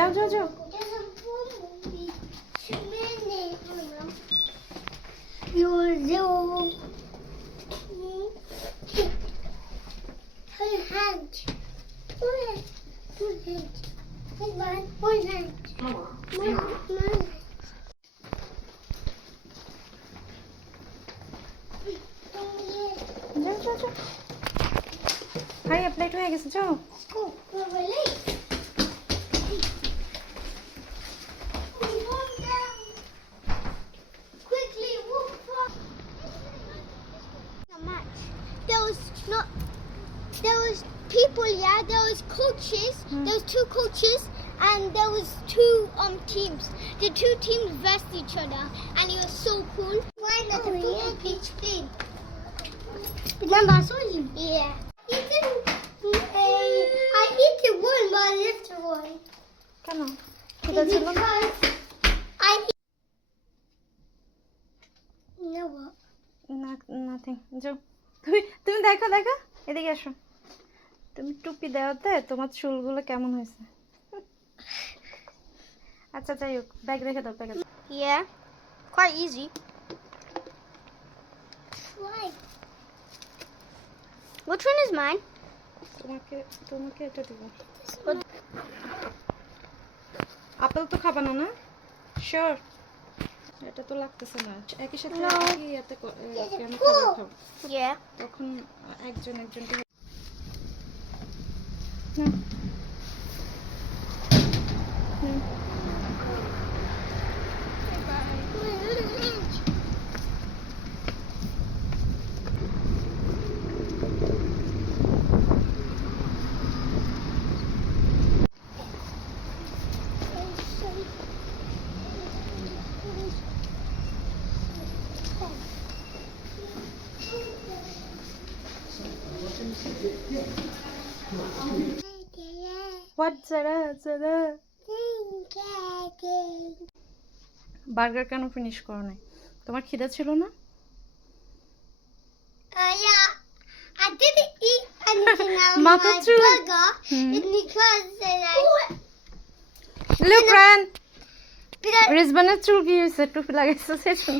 যাও যাও যাও। যাও যাও যাও। হাই আপ, লেট হয়ে গেছে, যাও। There was people, yeah. There was coaches. There was two coaches, and there was two teams. The two teams versed each other, and it was so cool. Why not the football pitch played? Remember, I saw you. Yeah. I hit the one, but I left the one. কেন কোথা ছিল না? I. You know what? Nothing. যাও তুমি, তুমি দেখো দেখো, এদিকে আসো। তুমি টুপি দেওয়াতে তোমার চুলগুলো কেমন হয়েছে? আচ্ছা যাই হোক, ব্যাগ রেখে দাও, ব্যাগে। Yeah, quite easy. Why? Which one is mine? তোমাকে তোমাকে এটা দিব। আপেল তো খাবা না, না? শিওর? এটা তো লাগতেছে না। একই সাথে কি এত কেন খাবার খাও? Yeah. তখন একজন একজনকে হোয়াট জারা জারা বার্গার কেন ফিনিশ করো নাই? তোমার খিদা ছিল না? Yeah. I didn't eat anything out of Mata my chul. burger because Look, Ryan. because রিজবানের চুল কি হয়েছে? টুপি লাগাইছে সেটা